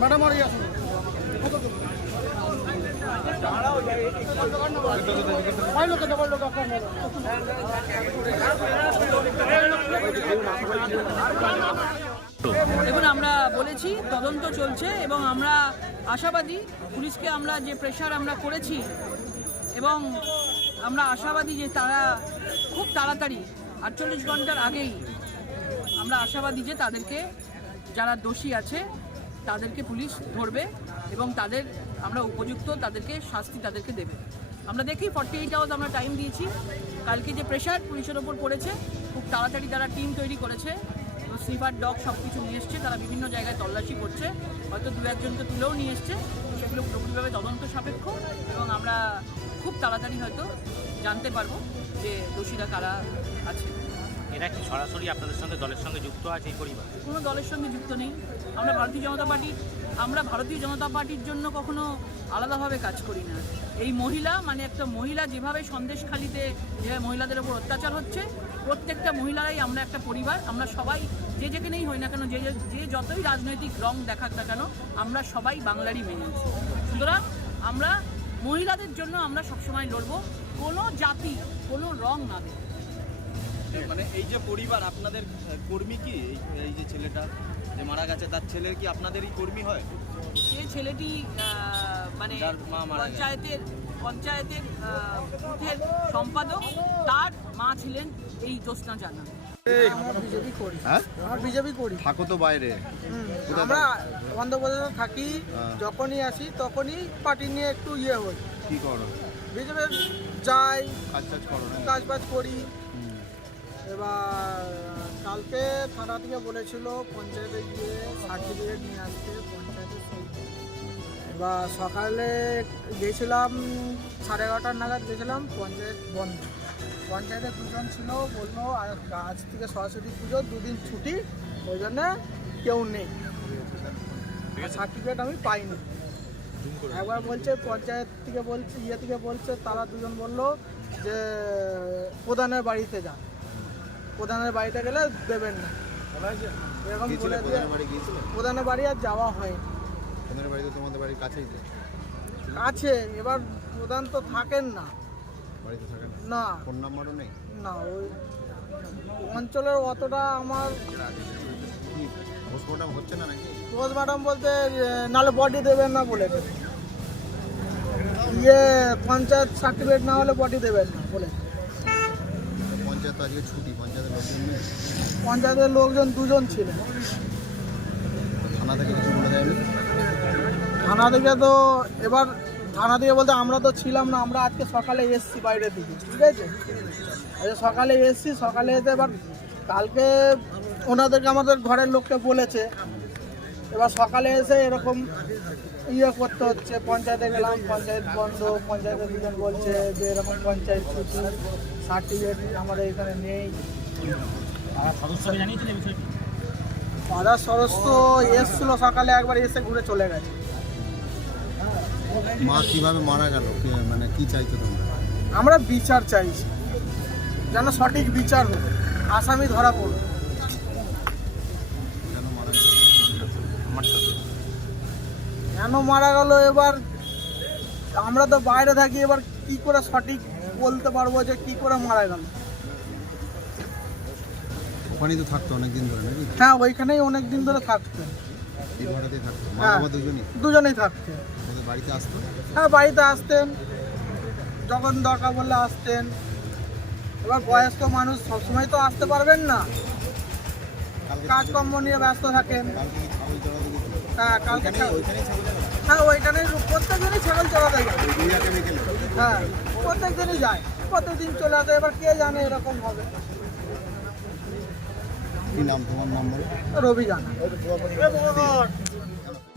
Madam আর দেখুন, আমরা বলেছি তদন্ত চলছে এবং আমরা আশাবাদী, পুলিশকে আমরা যে প্রেশার আমরা করেছি এবং আমরা আশাবাদী যে তারা খুব তাড়াতাড়ি 48 ঘন্টার আগেই আমরা আশাবাদী যে তাদেরকে, যারা দোষী আছে তাদেরকে পুলিশ ধরবে এবং তাদের আমরা উপযুক্ত তাদেরকে শাস্তি তাদেরকে দেবে। আমরা দেখি 48 আওয়ার্স আমরা টাইম দিয়েছি। কালকে যে প্রেশার পুলিশের ওপর পড়েছে, খুব তাড়াতাড়ি তারা টিম তৈরি করেছে, স্নিফার ডগ সব কিছু নিয়ে এসছে, তারা বিভিন্ন জায়গায় তল্লাশি করছে, হয়তো দু একজনকে তুলেও নিয়ে এসছে, সেগুলো পুরোপুরিভাবে তদন্ত সাপেক্ষ এবং আমরা খুব তাড়াতাড়ি হয়তো জানতে পারবো যে দোষীরা কারা আছে। এরা কি সরাসরি আপনাদের সঙ্গে দলের সঙ্গে যুক্ত আছে এই পরিবার? কোনো দলের সঙ্গে যুক্ত নেই। আমরা ভারতীয় জনতা পার্টির জন্য কখনো আলাদাভাবে কাজ করি না। এই মহিলা মানে একটা মহিলা যেভাবে সন্দেশখালিতে যেভাবে মহিলাদের ওপর অত্যাচার হচ্ছে, প্রত্যেকটা মহিলারাই আমরা একটা পরিবার। আমরা সবাই যে যেখানেই হই না কেন, যে যতই রাজনৈতিক রং দেখাক না কেন, আমরা সবাই বাংলারই মেনে আছি। সুতরাং আমরা মহিলাদের জন্য আমরা সবসময় লড়বো, কোনো জাতি কোনো রং না দেয়। মানে এই যে পরিবার আপনাদের কর্মী কি, এই যে ছেলেটা যে মারা গেছে তার ছেলের কি আপনাদেরই কর্মী হয়? যে ছেলেটি মানে পঞ্চায়েতের বুথের সম্পাদক, তার মা ছিলেন এই জ্যোৎস্না জানা। বিজেপি করি, থাকো তো বাইরে। আমরা অন্ধ্রপ্রদেশে থাকি, যখনই আসি তখনই পার্টি নিয়ে একটু হই। কি করো? বিজেপি যাই, কাজ বাজ করি। এবার কালকে থানা থেকে বলেছিল পঞ্চায়েতে গিয়ে সার্টিফিকেট নিয়ে আসতে, পঞ্চায়েতে সই। এবার সকালে গেছিলাম 11:30 নাগাদ গেছিলাম, পঞ্চায়েত বন্ধ। পঞ্চায়েতে দুজন ছিল, বললো আর আজ থেকে সরস্বতী পুজো, 2 দিন ছুটি, ওই জন্যে কেউ নেই, সার্টিফিকেট আমি পাইনি। একবার বলছে পঞ্চায়েত থেকে বলছে তারা দুজন বললো যে প্রধানের বাড়িতে যান, প্রধানের বাড়িতে গেলে দেবেন না, এরকম বলে দিয়ে প্রধানের বাড়ি আর যাওয়া হয়নি। প্রধানের বাড়ি তো তোমাদের বাড়ির কাছেই আছে, এবার প্রধান তো থাকেন না, বাড়িতে থাকেন না, ফোন নাম্বারও নেই না, ওই অঞ্চলের অতটা আমার পোস্টমর্টম হচ্ছে না নাকি? পোস্টমর্টম বলতে নাহলে বডি দেবেন না বলেছে, পঞ্চায়েত সার্টিফিকেট না হলে বডি দেবেন না বলে। পঞ্চায়েত আজকে ছুটি, পঞ্চায়েতের লোকজন 2জন ছিলেন। থানা থেকে কিছু বলে দেয়নি? থানা থেকে তো এবার থানা থেকে বলতে আমরা তো ছিলাম না, আমরা আজকে সকালে এসছি বাইরে থেকে, ঠিক আছে? সকালে এসছি, সকালে এসে এবার কালকে ওনাদেরকে আমাদের ঘরের লোককে বলেছে, এবার সকালে এসে এরকম করতে হচ্ছে। পঞ্চায়েতে গেলাম, পঞ্চায়েত বন্ধ, পঞ্চায়েতের দুজন বলছে যে এরকম পঞ্চায়েত ছুটি, সার্টিফিকেট আমাদের এখানে নেই। আধার সদস্য এসছিল সকালে, একবার এসে ঘুরে চলে গেছে। মা কিভাবে মারা গেল, মানে কি চাইছো তোমরা? আমরা বিচার চাইছি, যেন সঠিক বিচার হোক, আসামি ধরা পড়ুক। কেন মারা গেল এবার আমরা তো বাইরে থাকি, এবার কি করে সঠিক বলতে পারবো যে কি করে মারা গেল। ওখানেই তো থাকতো অনেকদিন ধরে নাকি? হ্যাঁ, ওইখানেই অনেকদিন ধরে থাকতেন। এই ভাড়াতেই থাকতো? হ্যাঁ, দুজনেই থাকতেন। বাড়িতে আসতো? হ্যাঁ, বাড়িতে আসতেন, যখন দরকার বললে আসতেন। এবার বয়স্ক মানুষ সবসময় তো আসতে পারবেন না, কাজকর্ম নিয়ে ব্যস্ত থাকেন। হ্যাঁ, কালকে হ্যাঁ ওইখানেই প্রত্যেক দিনই ছাগল চড়াতে যায়। হ্যাঁ, প্রত্যেক দিনই যায়, প্রত্যেকদিন চলে আসে। এবার কে জানে এরকম হবে। কি নাম তোমার? নাম বলো। রবি জানা।